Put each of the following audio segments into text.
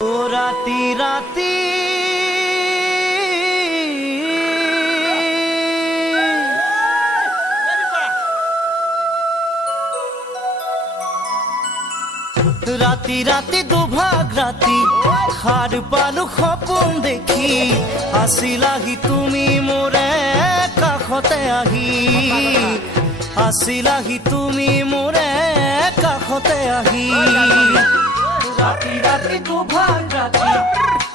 ৰাতি ৰাতি ৰাতি ৰাতি দুভাগ ৰাতি খাৰ পালো সপোন দেখি আছিলাহি তুমি মোৰে কাষতে আহি আছিলাহি তুমি মোৰে কাষতে আহি ৰাতি ৰাতি দুভাগ ৰাতি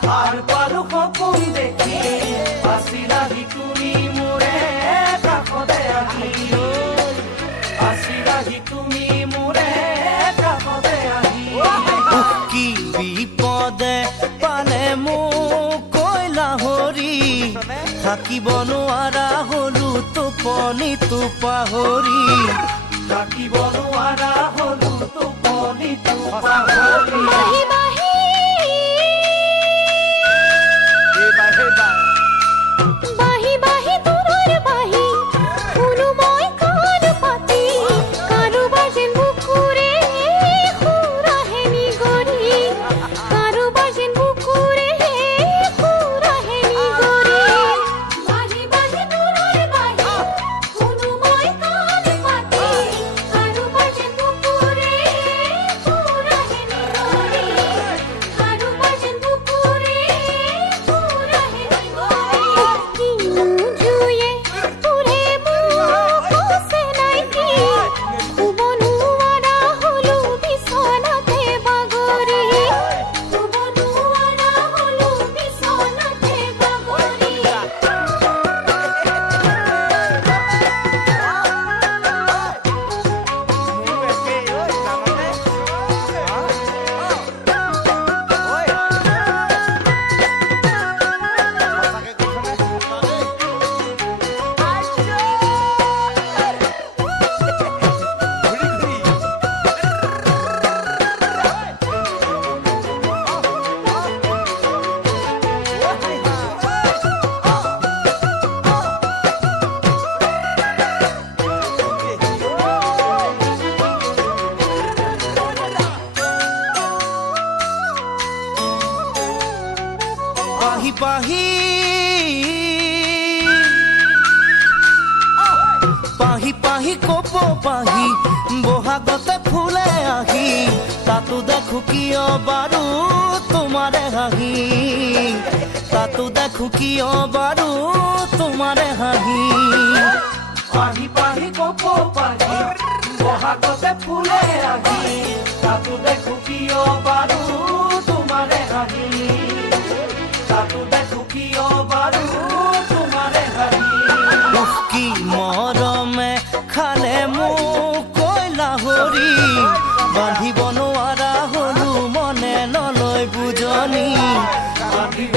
খাৰ পালো সপোন দেখি আছিলাহি তুমি মোৰে কাষতে আহি আছিলাহি তুমি মোৰে কাষতে আহি কি বিপদে পালে মোক কইলা হৰি থাকিব নোৱাৰা হলো টোপনিটো পাহৰি থাকিব নোৱাৰা হলো টোপনিটো পাহৰি পাহি পাহি পাহি কপ পাহি বহাগতে ফুলে আহি তাতো দেখো কিয় বাৰু তোমাৰে হাঁহি তাতো দেখো কিয় বাৰু তোমাৰে হাঁহি পাহি পাহি কপ পাহি বহাগতে ফুলে আহি তাতো দেখো কিয় বাৰু তোমাৰে হাঁহি কি মৰমে খালে মোক কইলা হৰি বান্ধিব নোৱাৰা হলো মনে নলয় বুজনি বান্ধিব